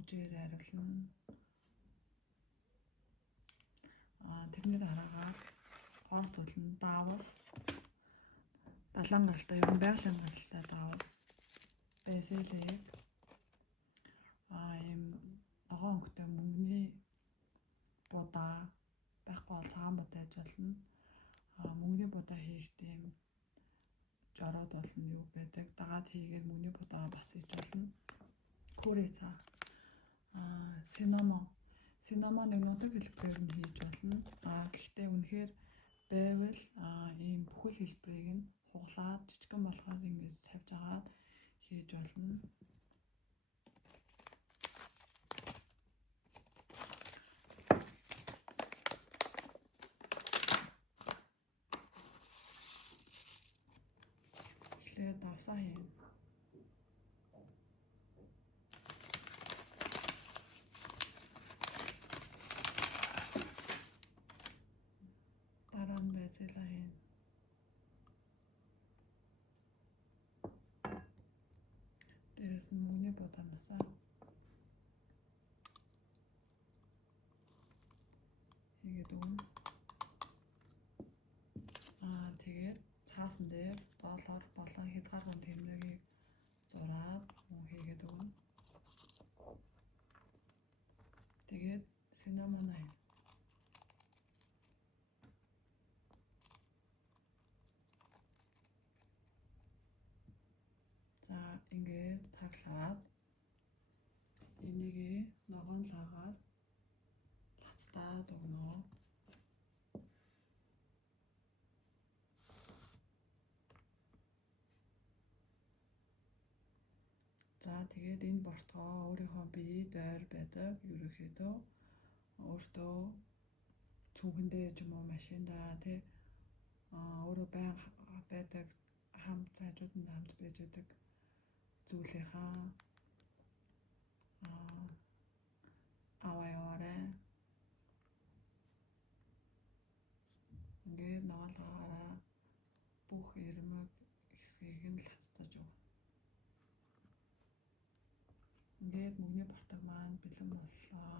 хүчээр ариулна. Тэрний дараагаар хор цуглан даавал далайн гаралтай ер нь байгалийн гаралтай даавал бэсэлэг ийм ногоон өнгөтэй мөнгөний будаа байхгүй бол цагаан будаа гэж болно. Мөнгөний будаа хийхдээ жороод болно юу байдаг. Дагаад хийгээд мөнгөний будаа бас хийж болно. Курица синамон нэг нутаг хэлбэрээр нь хийж болно. Гэхдээ үнэхээр байвал ийм бүхэл хэлбэрийг нь хуглаад жижигхан болгоод ингэж тавьж агаад хийж болно. Тэгэхээр давсаа хийн. Дараа нь бэзэлээ хийн. Дээрээс нь мөнгөний будаанасаа хийгээд өгнө. Тэгээд цаасан дээр доллар болон хязгааргүй тэмдээгийг зураад хийгээд өгнө. Тэгээд синамон хийн. За ингээд таглаад энийг ногоон лагаар лацтаад өгнө. За тэгээд энэ бортгоо өөрийнхөө бие дойр байдаг ерөөхдөө өөртөө цүнхэндээ ч юм уу машиндаа тий өөрөө байн байдаг хамт хажууданд хамт байж байдаг зүйлийнхаа аваа ингээд ногоолгаараа бүх ирмэг хэсгийг нь лацтаж өг. Ингээд мөнгөний бортог маань бэлэн боллоо.